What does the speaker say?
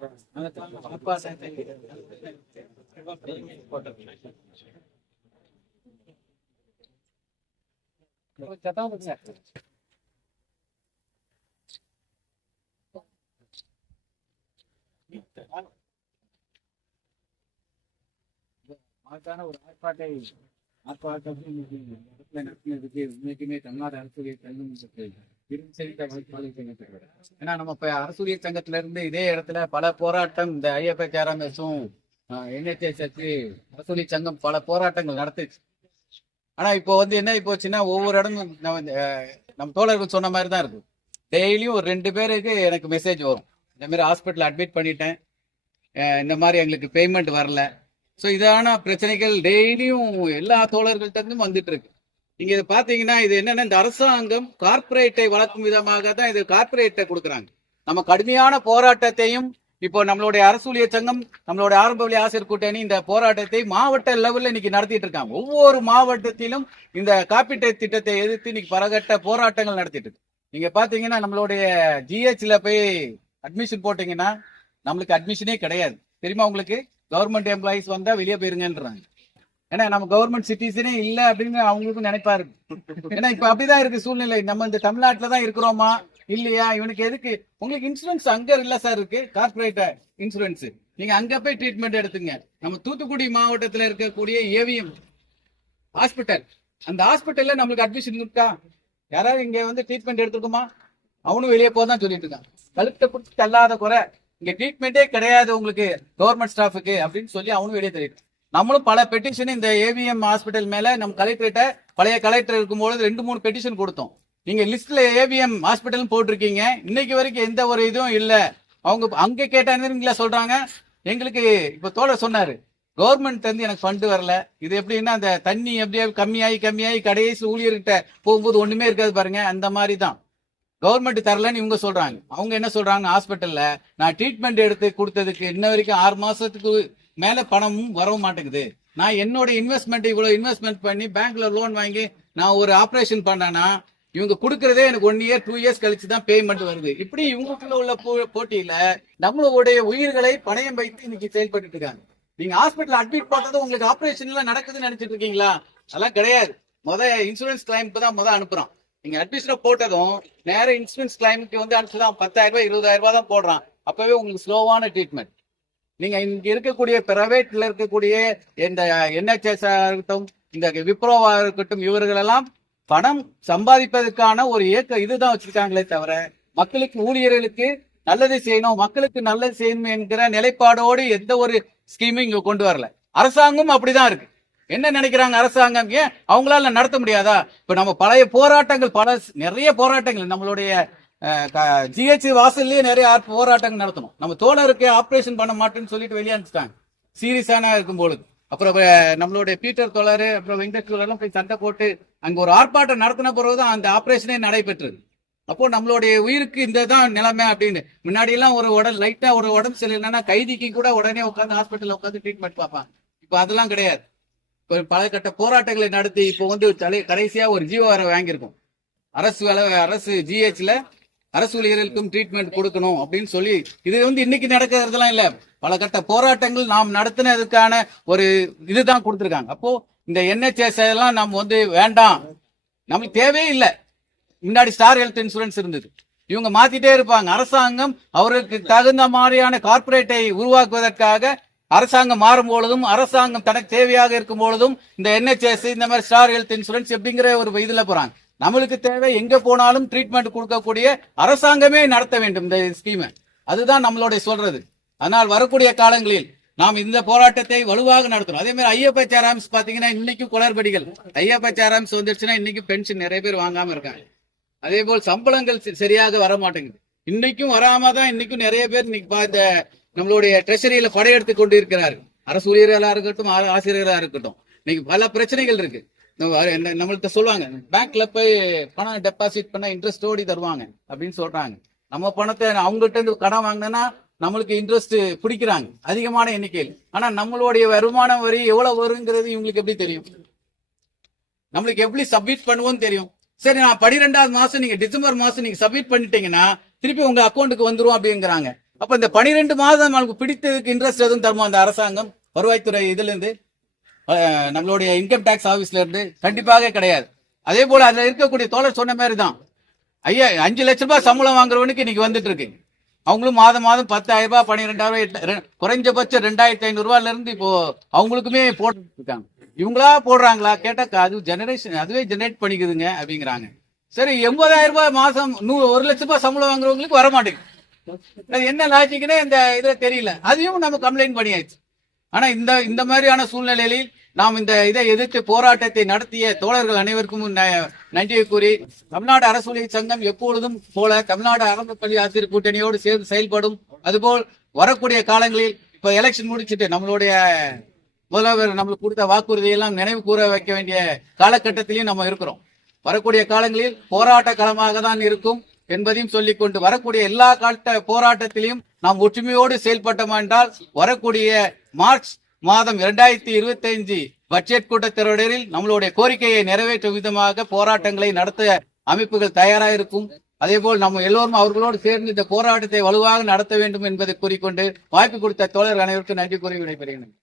ஒரு ஆர்ப்பாட்டம் நடத்தினதுக்கு உண்மைக்குமே தமிழ்நாடு அரசூழியர் சங்கம் ஏன்னா நம்ம இப்ப அரசூழியர் சங்கத்துல இருந்து இதே இடத்துல பல போராட்டம் இந்த ஐஎஃப்எச்ஆர்எம்எஸும் NHS அரசூழியர் சங்கம் பல போராட்டங்கள் நடத்துச்சு. ஆனா இப்போ என்ன போச்சுன்னா ஒவ்வொரு இடமும் நம்ம தோழர்கள் சொன்ன மாதிரி தான் இருக்கு. டெய்லியும் ஒரு 2 பேருக்கு எனக்கு மெசேஜ் வரும், இந்த மாதிரி ஹாஸ்பிட்டல் அட்மிட் பண்ணிட்டேன், இந்த மாதிரி எங்களுக்கு பேமெண்ட் வரல. ஸோ இதான பிரச்சனைகள் டெய்லியும் எல்லா தோழர்கள்ட்ட இருந்தும் வந்துட்டு இருக்கு. நீங்க இதை பாத்தீங்கன்னா இது என்னன்னா, இந்த அரசாங்கம் கார்பரேட்டை வளர்க்கும் விதமாக தான் இது கார்பரேட்டை கொடுக்குறாங்க. நம்ம கடுமையான போராட்டத்தையும் இப்போ நம்மளுடைய அரசூழியர் சங்கம், நம்மளுடைய ஆரம்ப வழி ஆசிரியர் கூட்டணி இந்த போராட்டத்தை மாவட்ட லெவல்ல இன்னைக்கு நடத்திட்டு இருக்காங்க. ஒவ்வொரு மாவட்டத்திலும் இந்த காப்பீட்டு திட்டத்தை எதிர்த்து இன்னைக்கு பரகட்ட போராட்டங்கள் நடத்திட்டு இருக்கு. நீங்க பாத்தீங்கன்னா நம்மளுடைய GHல போய் அட்மிஷன் போட்டீங்கன்னா நம்மளுக்கு அட்மிஷனே கிடையாது. தெரியுமா உங்களுக்கு? கவர்மெண்ட் எம்ப்ளாயிஸ் வந்தா வெளியே போயிருங்கன்றாங்க. ஏன்னா நம்ம கவர்மெண்ட் சிட்டிசனே இல்லை அப்படின்னு அவங்களுக்கும் நினைப்பாரு. ஏன்னா இப்ப அப்படிதான் இருக்கு சூழ்நிலை. நம்ம இந்த தமிழ்நாட்டுல தான் இருக்கிறோமா இல்லையா? இவனுக்கு எதுக்கு? உங்களுக்கு இன்சூரன்ஸ் அங்க இல்ல சார் இருக்கு, கார்பரேட் இன்சூரன்ஸ். நீங்க அங்க போய் ட்ரீட்மெண்ட் எடுத்துங்க. நம்ம தூத்துக்குடி மாவட்டத்துல இருக்கக்கூடிய AVM ஹாஸ்பிட்டல், அந்த ஹாஸ்பிட்டல்ல நம்மளுக்கு அட்மிஷன் இருக்கா? யாராவது இங்க ட்ரீட்மெண்ட் எடுத்துக்குமா? அவனும் வெளியே போதான் சொல்லிட்டு இருக்கான். கழுத்தை பிடிச்சி தள்ளாத குறை, இங்க ட்ரீட்மெண்டே கிடையாது உங்களுக்கு கவர்மெண்ட் ஸ்டாஃபுக்கு அப்படின்னு சொல்லி அவனும் வெளியே தெரியும். நம்மளும் பல பெட்டிஷன் இந்த AVM ஹாஸ்பிட்டல் மேல நம்ம கலெக்டரேட்ட பழைய கலெக்டர் இருக்கும்போது 2-3 பெட்டிஷன் கொடுத்தோம். நீங்க லிஸ்ட்ல AVM ஹாஸ்பிட்டல் போட்டிருக்கீங்க, இன்னைக்கு வரைக்கும் எந்த ஒரு இதுவும் இல்ல. அவங்க அங்க கேட்டாங்க சொல்றாங்க எங்களுக்கு. இப்ப தோழர் சொன்னாரு, கவர்மெண்ட் எனக்கு ஃபண்ட் வரல. இது எப்படின்னா அந்த தண்ணி எப்படியே கம்மியாகி கடைசி ஊழியர்கிட்ட போகும்போது ஒண்ணுமே இருக்காது பாருங்க, அந்த மாதிரி தான். கவர்மெண்ட் தரலன்னு இவங்க சொல்றாங்க. அவங்க என்ன சொல்றாங்க, ஹாஸ்பிட்டல்ல நான் ட்ரீட்மெண்ட் எடுத்து கொடுத்ததுக்கு இன்ன வரைக்கும் 6 மாசத்துக்கு மேல பணமும் வரவும் மாட்டேங்குது. நான் என்னோட இன்வெஸ்ட்மெண்ட் இவ்வளவு இன்வெஸ்ட்மெண்ட் பண்ணி பேங்க்ல லோன் வாங்கி நான் ஒரு ஆபரேஷன் பண்ணேன்னா இவங்க கொடுக்கறதே எனக்கு 1 இயர் 2 இயர்ஸ் கழிச்சு தான் பேமெண்ட் வருது. இப்படி இவங்களுக்குள்ள உள்ள போட்டியில நம்மளுடைய உயிர்களை பணயம் வைத்து இன்னைக்கு செயல்பட்டு இருக்காங்க. நீங்க ஹாஸ்பிட்டல் அட்மிட் பார்த்ததும் உங்களுக்கு ஆபரேஷன் எல்லாம் நடக்குதுன்னு நினைச்சிட்டு இருக்கீங்களா? அதெல்லாம் கிடையாது. இன்சூரன்ஸ் கிளைமுக்கு தான் அனுப்புறோம். நீங்க அட்மிஷன் போட்டதும் நேர இன்சூரன்ஸ் கிளைமுக்கு அனுப்பிச்சுதான் 10,000 ரூபாய் 20,000 ரூபாய் தான் போடுறான். அப்பவே உங்களுக்கு ஸ்லோவான ட்ரீட்மெண்ட். நீங்க இங்க இருக்கக்கூடிய பிரைவேட்ல இருக்கக்கூடிய இந்த NHS இருக்கட்டும், இந்த விப்ரோவா இருக்கட்டும், இவர்கள் எல்லாம் பணம் சம்பாதிப்பதற்கான ஒரு இதுதான் வச்சிருக்காங்களே தவிர மக்களுக்கு ஊழியர்களுக்கு நல்லது செய்யணும், மக்களுக்கு நல்லது செய்யணும் என்கிற நிலைப்பாடோடு எந்த ஒரு ஸ்கீமும் இங்க கொண்டு வரல. அரசாங்கம் அப்படிதான் இருக்கு. என்ன நினைக்கிறாங்க அரசாங்கம்? ஏன் அவங்களால நடத்த முடியாதா? இப்ப நம்ம பழைய போராட்டங்கள் நிறைய போராட்டங்கள் நம்மளுடைய GH வாசல்லே நிறைய போராட்டங்கள் நடத்தணும். நம்ம தோழருக்கு ஆபரேஷன் பண்ண மாட்டேன்னு சொல்லிட்டு வெளியே அனுப்பிச்சிட்டாங்க சீரியஸான இருக்கும்பொழுது. அப்புறம் நம்மளுடைய பீட்டர் தோழர் அப்புறம் வெங்கட் தோழரும் போய் சண்டை போட்டு அங்க ஒரு ஆர்ப்பாட்டம் நடத்தின பிறகுதான் அந்த ஆபரேஷனே நடைபெற்றது. அப்போ நம்மளுடைய உயிருக்கு இந்த தான் நிலைமை அப்படின்னு. முன்னாடி எல்லாம் ஒரு லைட்டா ஒரு உடம்பு சரியில்லைன்னா கைதிக்கு கூட உடனே உட்காந்து ஹாஸ்பிட்டல் உட்காந்து ட்ரீட்மெண்ட் பார்ப்பாங்க. இப்ப அதெல்லாம் கிடையாது. பல கட்ட போராட்டங்களை நடத்தி இப்போ கடைசியா ஒரு ஜீவோ வர வாங்கியிருக்கோம். அரசு GHல அரசு ஊழியர்களுக்கும் ட்ரீட்மெண்ட் கொடுக்கணும் அப்படின்னு சொல்லி. இது இன்னைக்கு நடக்கிறதுலாம் இல்ல, பல கட்ட போராட்டங்கள் நாம் நடத்தினதுக்கான ஒரு இதுதான் கொடுத்துருக்காங்க. அப்போ இந்த NHS எல்லாம் நம்ம வேண்டாம், நம்மளுக்கு தேவையே இல்லை. முன்னாடி ஸ்டார் ஹெல்த் இன்சூரன்ஸ் இருந்தது, இவங்க மாத்திட்டே இருப்பாங்க. அரசாங்கம் அவருக்கு தகுந்த மாதிரியான கார்பரேட்டை உருவாக்குவதற்காக அரசாங்கம் மாறும் பொழுதும், அரசாங்கம் தனக்கு தேவையாக இருக்கும் பொழுதும் இந்த NHS இந்த மாதிரி ஸ்டார் ஹெல்த் இன்சூரன்ஸ் எப்படிங்கிற ஒரு இதுல போறாங்க. நம்மளுக்கு தேவை எங்க போனாலும் ட்ரீட்மெண்ட் கொடுக்கக்கூடிய அரசாங்கமே நடத்த வேண்டும் இந்த ஸ்கீமை. அதுதான் நம்மளுடைய சொல்றது. அதனால் வரக்கூடிய காலங்களில் நாம் இந்த போராட்டத்தை வலுவாக நடத்தணும். அதே மாதிரி IFHRMs பாத்தீங்கன்னா இன்னைக்கும் குளறுபடிகள். IFHRMs வந்துருச்சுன்னா இன்னைக்கு பென்ஷன் நிறைய பேர் வாங்காம இருக்காங்க. அதே போல் சம்பளங்கள் சரியாக வர மாட்டேங்குது. இன்னைக்கும் வராம தான் இன்னைக்கும் நிறைய பேர் இந்த நம்மளுடைய ட்ரெஷரியில படையெடுத்து கொண்டு இருக்கிறார்கள். அரசு ஊழியர்களா இருக்கட்டும், ஆசிரியர்களா இருக்கட்டும். இன்னைக்கு பல பிரச்சனைகள் இருக்கு. நம்மள்ட்ட சொல்லுவாங்க, பேங்க்ல போய் பணம் டெபாசிட் பண்ண இன்ட்ரெஸ்டோடி தருவாங்க அப்படின்னு சொல்றாங்க. நம்ம பணத்தை அவங்ககிட்ட இருந்து கடன் வாங்கினா நம்மளுக்கு இன்ட்ரெஸ்ட் பிடிக்கிறாங்க அதிகமான எண்ணிக்கையில். ஆனா நம்மளுடைய வருமான வரி எவ்வளவு வருங்கிறது இவங்களுக்கு எப்படி தெரியும்? நம்மளுக்கு எப்படி சப்மிட் பண்ணுவோம்னு தெரியும். சரி, நான் 12வது மாசம் நீங்க டிசம்பர் மாசம் நீங்க சப்மிட் பண்ணிட்டீங்கன்னா திருப்பி உங்க அக்கௌண்ட்டுக்கு வந்துரும் அப்படிங்கிறாங்க. அப்ப இந்த 12 மாதம் நமக்கு பிடித்ததுக்கு இன்ட்ரெஸ்ட் எதுவும் தருமா அந்த அரசாங்கம் வருவாய்த்துறை இதுல இருந்து நம்மளுடைய இன்கம் டேக்ஸ் ஆபீஸ்ல இருந்து? கண்டிப்பாக கிடையாது. அதே போல அதுல இருக்கக்கூடிய தோழர் சொன்ன மாதிரி தான் 5 லட்ச ரூபாய் சம்பளம் வாங்குறவனுக்கு இன்னைக்கு வந்துட்டு இருக்கு. அவங்களும் மாதம் 10,000 ரூபாய் 12,000 குறைஞ்சபட்சம் 2,500 ரூபாயில இருந்து இப்போ அவங்களுக்குமே போட்டு இருக்காங்க. இவங்களா போடுறாங்களா கேட்டா அது ஜெனரேஷன் அதுவே ஜெனரேட் பண்ணிக்குதுங்க அப்படிங்கிறாங்க. சரி 80,000 ரூபாய் மாசம் 1 லட்ச ரூபாய் சம்பளம் வாங்குறவங்களுக்கு வர மாட்டேங்குது. அது என்ன லாஜிக்னே இந்த இதுல தெரியல. அதையும் நம்ம கம்ப்ளைண்ட் பண்ணியாச்சு. ஆனா இந்த மாதிரியான சூழ்நிலையில் நாம் இந்த இதை எதிர்த்து போராட்டத்தை நடத்திய தோழர்கள் அனைவருக்கும் நன்றியை கூறி, தமிழ்நாடு அரசு ஊழியர் சங்கம் எப்பொழுதும் போல தமிழ்நாடு அரசு பள்ளி ஆசிரியர் கூட்டணியோடு சேர்ந்து செயல்படும். அதுபோல் வரக்கூடிய காலங்களில் இப்ப எலெக்ஷன் முடிச்சுட்டு நம்மளுடைய முதல்வர் நம்மளுக்கு கொடுத்த வாக்குறுதியெல்லாம் நினைவு கூற வைக்க வேண்டிய காலகட்டத்திலையும் நம்ம இருக்கிறோம். வரக்கூடிய காலங்களில் போராட்ட களமாக தான் இருக்கும் என்பதையும் சொல்லிக்கொண்டு, வரக்கூடிய எல்லா கால போராட்டத்திலையும் நாம் ஒற்றுமையோடு செயல்பட்டோம் என்றால் வரக்கூடிய மார்ச் மாதம் 2025 பட்ஜெட் கூட்டத்தொடரில் நம்மளுடைய கோரிக்கையை நிறைவேற்றும் விதமாக போராட்டங்களை நடத்த அமைப்புகள் தயாராக இருக்கும். அதேபோல் நம்ம எல்லோரும் அவர்களோடு சேர்ந்து இந்த போராட்டத்தை வலுவாக நடத்த வேண்டும் என்பதை கூறிக்கொண்டு வாய்ப்பு கொடுத்த தோழர்கள் அனைவருக்கும் நன்றி கூறி விடைபெறுகிறேன்.